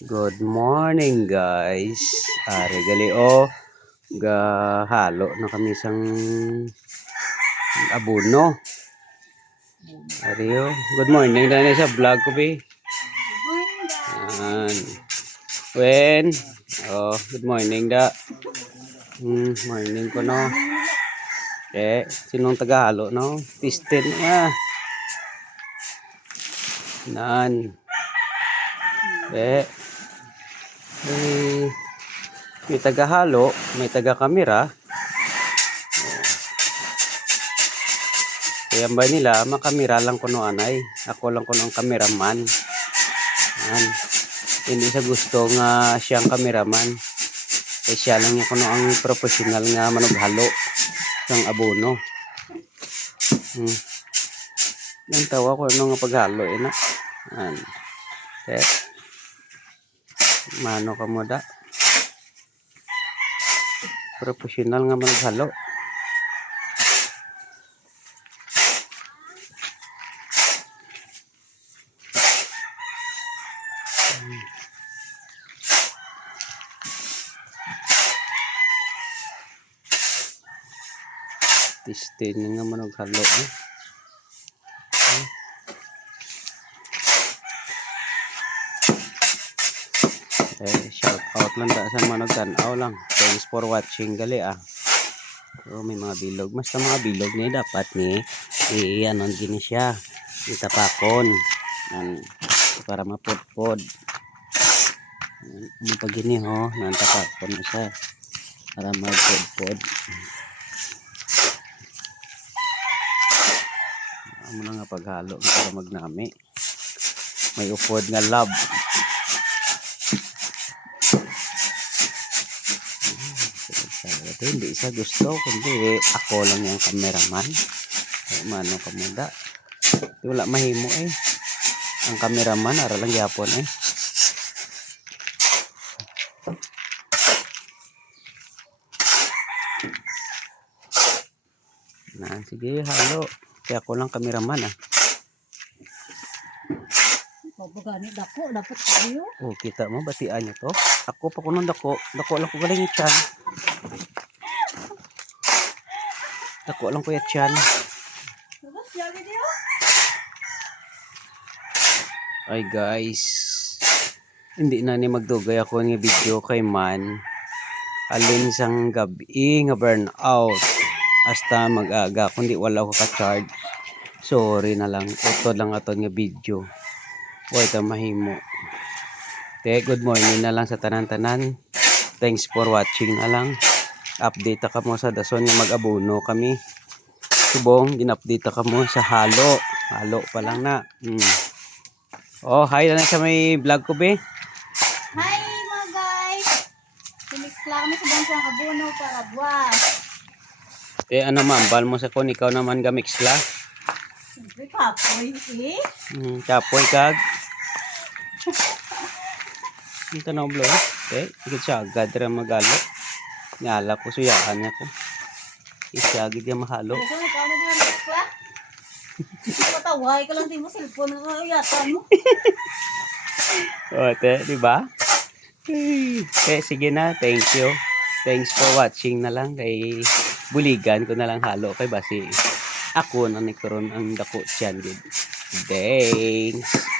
Good morning guys. Ari gali o halo na kami sang abono. Ari o. Good morning dahil sa vlog ko be. Yan. Wen. Oh, good morning da. Morning ko no. Sinong taga-halo no? Pistin Nan. May taga-halo, may taga-kamera. Kaya ba nila, makamera lang ko no anay. Ako lang ko ang kameraman. Yan. Hindi sa gusto nga siyang kameraman. Kaya siya lang niya kuno ang professional nga manughalo ng abono. Yan tawa ko nga paghalo na. Yan. Mano ka mo da. Professional nga manughalo. Tistin nga manughalo shout out lang ta sa manugtanaw lang. Thanks for watching gali So, may mga bilog. Basta mga bilog ni dapat ni ano gini siya. Itapakon. Para mapudpod. Ano pa gini ho, nantapakon na siya. Para mapudpod. Amo na nga paghalo para magnami. May upod nga love. Hindi siya gusto kundi ako lang yung cameraman. Mano ka mo da. Wala mahimo ang cameraman ara lang yapon sige halo. Kaya ako lang cameraman Pagani dako dapat tayo. Oh, kita mo batian niyo to. Ako pa kuno dako lang ko galing tiyan. Dako lang ko ya tiyan. Ay guys. Hindi na ni magdugay ako ng video kay man. Alin sang gabi nga burnout. Hasta mag-aga kundi wala ko ka-charge. Sorry na lang. Utod lang aton nga video. Huwag ito mahimo. Good morning na lang sa tanan-tanan. Thanks for watching na lang. Update ka mo sa dason nga mag-abono kami. Subong, in-update ka mo sa halo. Halo pa lang na. Oh, hi na sa may vlog ko be. Hi mga guys. Sinis lang kami sa bansang abono para buwas. Ano mambal mo sa kon ikaw naman gamix la. Siyempre kapoy Kapoy kag. Ito na blo. Ikit siya agad ra magalo. Nyala ko suyaan niya ko. Isagid niya mahalo. Ikaw na din mix la. Pataway ka lang din mo cellphone nga yata mo. Di ba? Sige na, thank you. Thanks for watching na lang kay buligan ko na lang halo kay basi ako na nagkaroon ang dako tiyan. Thanks.